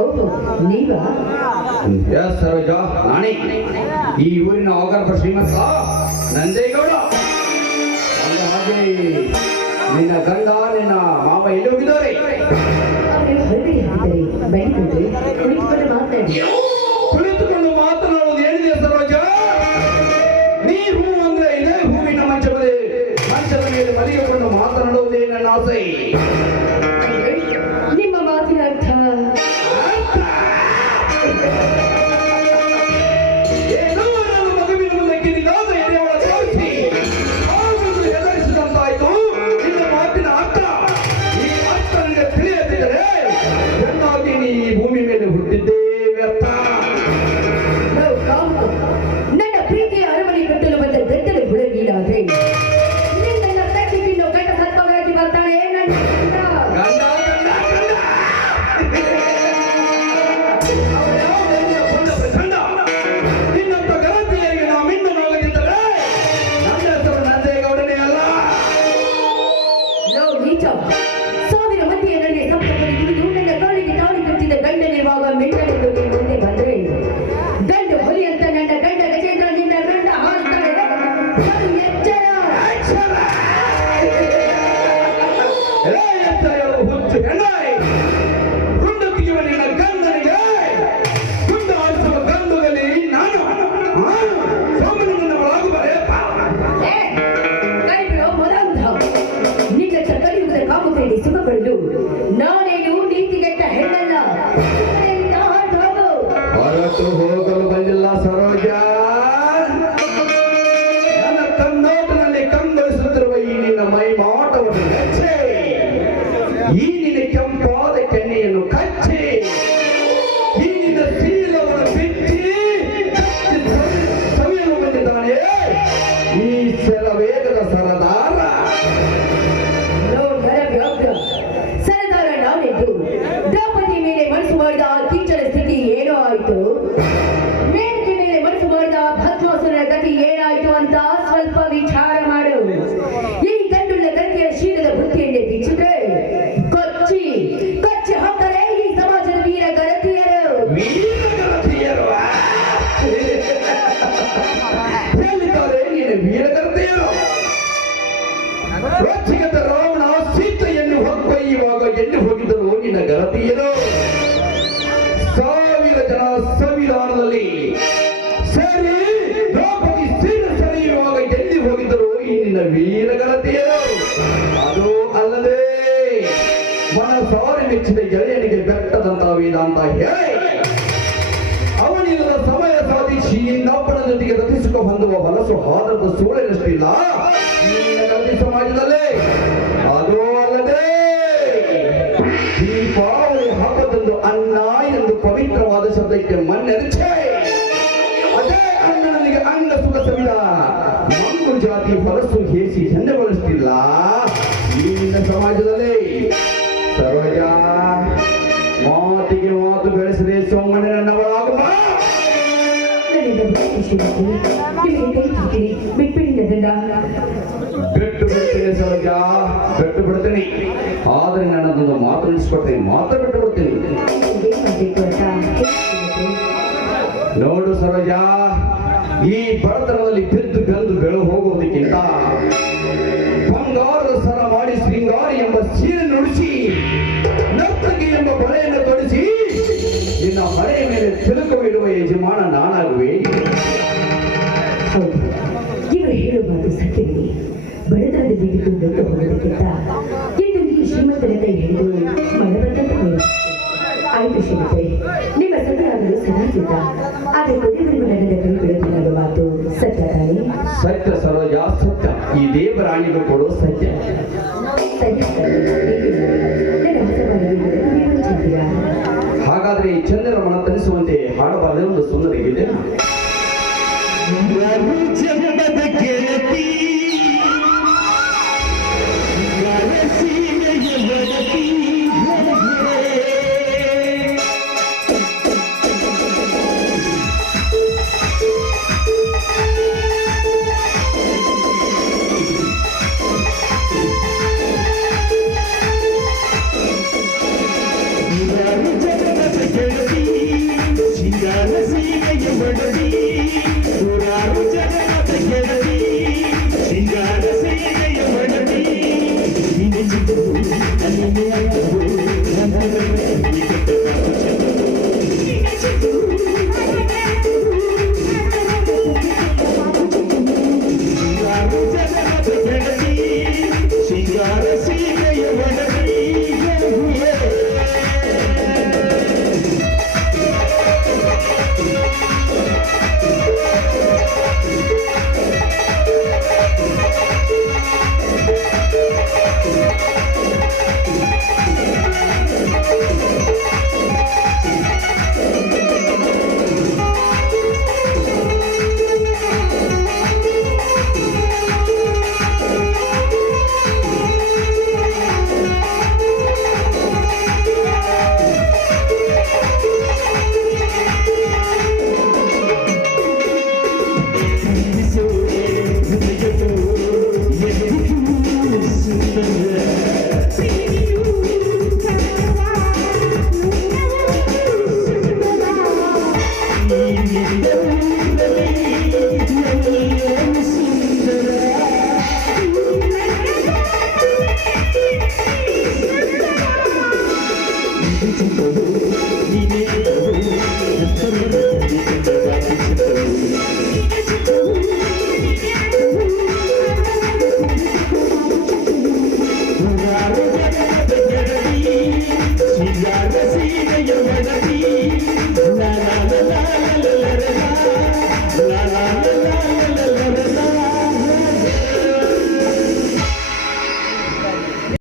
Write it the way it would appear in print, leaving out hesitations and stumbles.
ಓಹೋ, ನೀವಾ? ಸರೋಜ, ನಾನೇ ಈ ಊರಿನ ಆಗರ್ಭ ಶ್ರೀಮಂತ ನಂದೇಗೌಡ. ಹಾಗೆ ನಿನ್ನ ಗಂಡ ನಿನ್ನ ಮಾವ ಎಲ್ಲಿ ಹೋಗಿದ್ದಾರೆ? ಕುಳಿತುಕೊಂಡು ಮಾತನಾಡುವುದು ಏನಿದೆ ಸರೋಜ? ನೀ ಹೂ ಅಂದ್ರೆ ಇದೇ ಹೂವಿನ ಮಂಚದ ಮೇಲೆ ಮಲಿಗೆಕೊಂಡು ಮಾತನಾಡುವುದೇ ನನ್ನ ಆಸೆ. ನಿಮ್ಮ ಮಾತಿನ ಅರ್ಥ ಏನೋ ನಾನು ಮಗುವಿನ ಮುಂದಕ್ಕೆ ನಿಲ್ಲೋದು ಎದೆಯವಳ ತೋರಿಸಿ ಆಗೊಂದು ಹೆದರಿಸಿದಂತಾಯ್ತು. ನಿನ್ನ ಮಾತಿನ ಅರ್ಥ ಈ ಅರ್ಥ ನನಗೆ ತಿಳಿಯದಿದ್ದರೆ ಚೆನ್ನಾಗಿ ನೀ ಈ ಭೂಮಿ ಮೇಲೆ ಹುಟ್ಟಿದ್ದೇ ವ್ಯರ್ಥ. ನನ್ನ ಪ್ರೀತಿಯ ಅರಮನೆ ಕಟ್ಟಲು ಬಂದ ಗಂಟಲು ಹುಡುಗಿಲಾದ್ರೆ ನಿನ್ನ ತಟ್ಟಿ ತಿನ್ನು ಕಟ್ಟ ಸತ್ವವಾಗಿ ಬರ್ತಾಳೆ ನನ್ನ ಗಂಡ ಗಂಡ ಗಂಡ ಅವಳ್ಯಾವುದೆಲ್ಲ ಕೊಂಡ ಪ್ರಚಂಡ. ನಿನ್ನಂತ ಗರತಿಯರಿಗೆ ನಾವು ಮಿಂಡನಾಗದಿದ್ದರೆ ನನ್ನ ಹೆಸರು ನಂದೇಗೌಡನೇ ಅಲ್ಲ. ನೀಚ ಸಾವಿರ ಮಂದಿಯ ನಡುವೆ ಸಪ್ತಪದಿ ಕುಡಿದು ನನ್ನ ಕಾಲಿಗೆ ತಾಳಿ ಕಟ್ಟಿದ ಗಂಡನಿರುವಾಗ ಮಿಂಡನೆಂದು ನೀನು ಮುಂದೆ ಬಂದ್ರೆ ಗಂಡು ಹೊಲಿ ಅಂತ ನನ್ನ ಗಂಡ ಗಜೇಂದ್ರ ನಿನ್ನ ಗಂಡ ಹಾಡ್ತಾರೆ. ಅದು ಎಚ್ಚರ. ಹುಚ್ಚು ಹೆಣ್ಣಾಯಿ ಗುಂಡು ಬಿಗಿಯುವ ನಿನ್ನ ಗಂಡನಿಗೆ ಗುಂಡು ಆಡಿಸುವ ಗಂಡುಗಲಿ ನಾನು ಸೋಮನ ನನ್ನ ಒಳಗುಬರೇ ಕೈ ಬಿಡೋ ಮೊದಂಧ. ನಿನ್ನ ಕಲಿಯುಗದ ಕಾಮುಕರಿಗೆ ಸುಖ ಪಡೆದು ನಾನೇನು ನೀತಿಗೆಟ್ಟ ಹೆಣ್ಣಲ್ಲ. ಹೊರಟು ಹೋಗಲು ಬಂದಿಲ್ಲ ಸರೋಜ. ನನ್ನ ಕಣ್ಣೋಟನಲ್ಲಿ ಕಂಗೊಳಿಸುತ್ತಿರುವ ಈ ನಿನ್ನ ಮೈ ಮಾಟವನ್ನು ಕಚ್ಚೆ, ಈ ನಿನ್ನ ಕೆಂಪಾದ ಕೆನ್ನೆಯನ್ನು ಕಚ್ಚಿ, ಈ ನಿನ್ನ ಶೀಲವನ್ನು ಬಿಚ್ಚಿ ಸವಿಯಲು ಬಂದಿದ್ದಾನೆ ಈ ಸೆಲವೇಗದ ಸರದಾರ. ಸರದಾರ ನಾನೆದ್ದು ದ್ರೌಪದಿ ಮೇಲೆ ಮನಸ್ಸು ಮಾಡಿದ ಆ ಕೀಚಡ ಸ್ಥಿತಿ ಏನೋ ಆಯ್ತು, ಮೇನಕೆ ಮೇಲೆ ಮನಸ್ಸು ಮಾಡಿದ ಭಸ್ಮಾಸುರನ ಗತಿ ಏನಾಯ್ತು ಅಂತ ಸ್ವಲ್ಪ ವಿಚಾರ ಮಾಡು. ಈ ಗಂಡುಳ್ಳ ಗತಿಯ ಶೀಲದ ಬುದ್ಧಿಯನ್ನೇ ಬಿಚ್ಚಿದ್ರೆ ಕೊಚ್ಚಿ ಕೊಚ್ಚಿ ಹೋಗ್ತಾರೆ ಈ ಸಮಾಜದ ವೀರ ಗರತಿಯರು. ಹೇಳಿದ್ದಾರೆ ನೀನು ವೀರಗರ್ತೆಯರು. ರೋಚಿಗತ ರಾವಣ ಸೀತೆಯನ್ನು ಹೊತ್ತೊಯ್ಯುವಾಗ ಎಲ್ಲಿ ಹೋಗಿದ್ದರು ನಿನ್ನ ಗರತಿಯರು. ಸಾವಿರ ಜನ ಸಂವಿಧಾನದಲ್ಲಿ ಸೇರಿ ದ್ರೌಪದಿ ಸೀರೆ ಸೆಳೆಯುವಾಗ ಎಲ್ಲಿ ಹೋಗಿದ್ದರು ಈ ನಿನ್ನ ವೀರಗರತಿಯರು. ಅದು ಅಲ್ಲದೆ ಮನಸಾರಿ ಮೆಚ್ಚಿದ ಗೆಳೆಯನಿಗೆ ಬೆಟ್ಟದಂತ ವೇದಾಂತ ಹೇಳಿ ಅವನಿಲ್ಲದ ಸಮಯ ಸಾಧಿಸಿ ಇನ್ನೊಬ್ಬನ ಜೊತೆಗೆ ರಚಿಸಿಕೊ ಹೊಂದುವ ಹೊಲಸು ಹಾರದ ಸೂಳೆನಷ್ಟಿಲ್ಲ ಈ ನಗರದ ಸಮಾಜದಲ್ಲಿ. ಅದು ಅಲ್ಲದೆ ದೀಪಾವಳಿ ಹಬ್ಬದಂದು ಅನ್ನ ಎಂದು ಪವಿತ್ರವಾದ ಶಬ್ದಕ್ಕೆ ಮಣ್ಣೆರಚೆ ಅದೇ ಅಣ್ಣನಿಗೆ ಅನ್ನ ಸುಖ ಸವಿದ ಮಂಗು ಜಾತಿ ಹೊಲಸು ಹೇಸಿ ಹೆಂದೆಗೊಳಿಸ್ತಿಲ್ಲ ಈ ನಿನ್ನ ಸಮಾಜದಲ್ಲಿ. ಸರೋಜ, ಮಾತಿಗೆ ಮಾತು ಬೆಳೆಸದೆ ಸೋಮಣ್ಣ ನನ್ನವಳಾಗುವ. ಬಿಟ್ಟು ಬಿಡ್ತೇನೆ ಸರೋಜ, ಬಿಟ್ಟು ಬಿಡ್ತೇನೆ. ಆದ್ರೆ ನನ್ನದೊಂದು ಮಾತು ಉಳಿಸ್ಕೊಡ್ತೇನೆ, ಮಾತ್ರ ಬಿಟ್ಟು ಬಿಡ್ತೇನೆ. ನೋಡು ಸರೋಜ, ಈ ಬಡತನದಲ್ಲಿ ಬಿದ್ದು ಬೆಂದು ಬೆಳು ಹೋಗುವುದಕ್ಕಿಂತ ಬಂಗಾರದ ಸರ ಮಾಡಿ ಶೃಂಗಾರಿ ಎಂಬ ಸೀರೆ ನುಡಿಸಿ ನರ್ತಕಿ ಎಂಬ ಬಳೆಯನ್ನು ತೊಡಿಸಿ ನಿನ್ನ ಹಳೆಯ ಮೇಲೆ ತಿರುಕವಿಡುವ ಯಜಮಾನ ನಾನಾಗುವೆ. ಹೌದು, ಇವರು ಹೇಳುವುದು ಸತ್ಯವಿದೆ. ಬಡತನದ ಜೀವಿತು ಬೆಟ್ಟು ಹೋಗೋದಕ್ಕಿಂತ ಇಂದು ಈ ಶ್ರೀಮಂತನ ಕೈ ಹಿಡಿದು ಮನಬಂದಂತ ಆಯ್ತು ಶ್ರೀಮಂತೆ, ನಿಮ್ಮ ಸತಿಯಾಗಲು ಸದಾ ಸಿದ್ಧ. ಆದರೆ ಕೊನೆವರೆಗೂ ನನ್ನನ್ನು ಕೈ ಬಿಡುತ್ತಿರುವ ಮಾತು ಸತ್ಯ ತಾನೇ? ಸತ್ಯ ಸರೋಜ, ಸತ್ಯ. ಈ ದೇವರಾಣಿಗೂ ಕೊಡೋ ಸತ್ಯ. ಹಾಗಾದ್ರೆ ಚಂದ್ರ ಮನ ತರಿಸುವಂತೆ ಹಾಡಬಾರದೆ ಒಂದು ಸುಂದರ ಗೀತೆ. ಸಾಗಲು